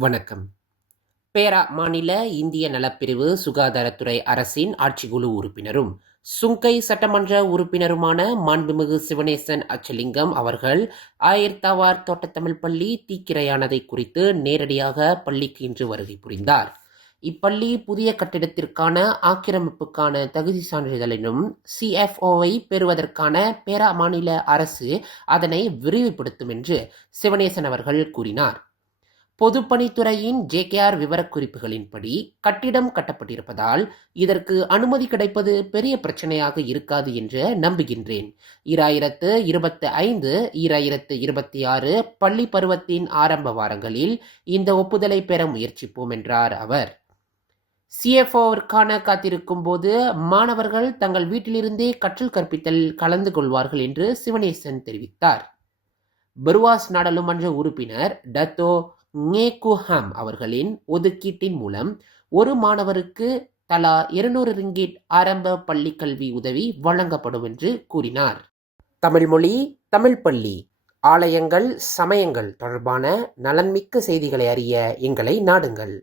வணக்கம். பேரா மாநில இந்திய நலப்பிரிவு சுகாதாரத்துறை அரசின் ஆட்சிக்குழு உறுப்பினரும் சுங்கை சட்டமன்ற உறுப்பினருமான மாண்புமிகு சிவனேசன் அச்சலிங்கம் அவர்கள் ஆயிரத்தாவார் தோட்டத்தமிழ் பள்ளி தீக்கிரையானதை குறித்து நேரடியாக பள்ளிக்கு இன்று வருகை புரிந்தார். இப்பள்ளி புதிய கட்டிடத்திற்கான ஆக்கிரமிப்புக்கான தகுதி சான்றிதழினும் சிஎஃப்ஓவை பெறுவதற்கான பேரா மாநில அரசு அதனை விரிவுபடுத்தும் என்று சிவனேசன் அவர்கள் கூறினார். பொதுப்பணித்துறையின் ஜேகேஆர் விவரக்குறிப்புகளின்படி கட்டிடம் கட்டப்பட்டிருப்பதால் இதற்கு அனுமதி கிடைப்பது பெரிய பிரச்சனையாக இருக்காது என்று நம்புகின்றேன். இராயிரத்து இருபத்தி ஐந்து இராயிரத்து இருபத்தி ஆறு பள்ளி பருவத்தின் ஆரம்ப வாரங்களில் இந்த ஒப்புதலை பெற முயற்சிப்போம் என்றார் அவர். சிஎஃப்ஓவிற்கான காத்திருக்கும் போது மாணவர்கள் தங்கள் வீட்டிலிருந்தே கற்றல் கற்பித்தல் கலந்து கொள்வார்கள் என்று சிவனேசன் தெரிவித்தார். பெருவாஸ் நாடாளுமன்ற உறுப்பினர் டத்தோ ngேகுஹாம் அவர்களின் ஒதுக்கீட்டின் மூலம் ஒரு மாணவருக்கு தலா இருநூறு ரிங்கிட் ஆரம்ப பள்ளி கல்வி உதவி வழங்கப்படும் என்று கூறினார். தமிழ் மொழி தமிழ் பள்ளி. ஆலயங்கள் சமயங்கள் தொடர்பான நலன்மிக்க செய்திகளை அறிய எங்களை நாடுங்கள்.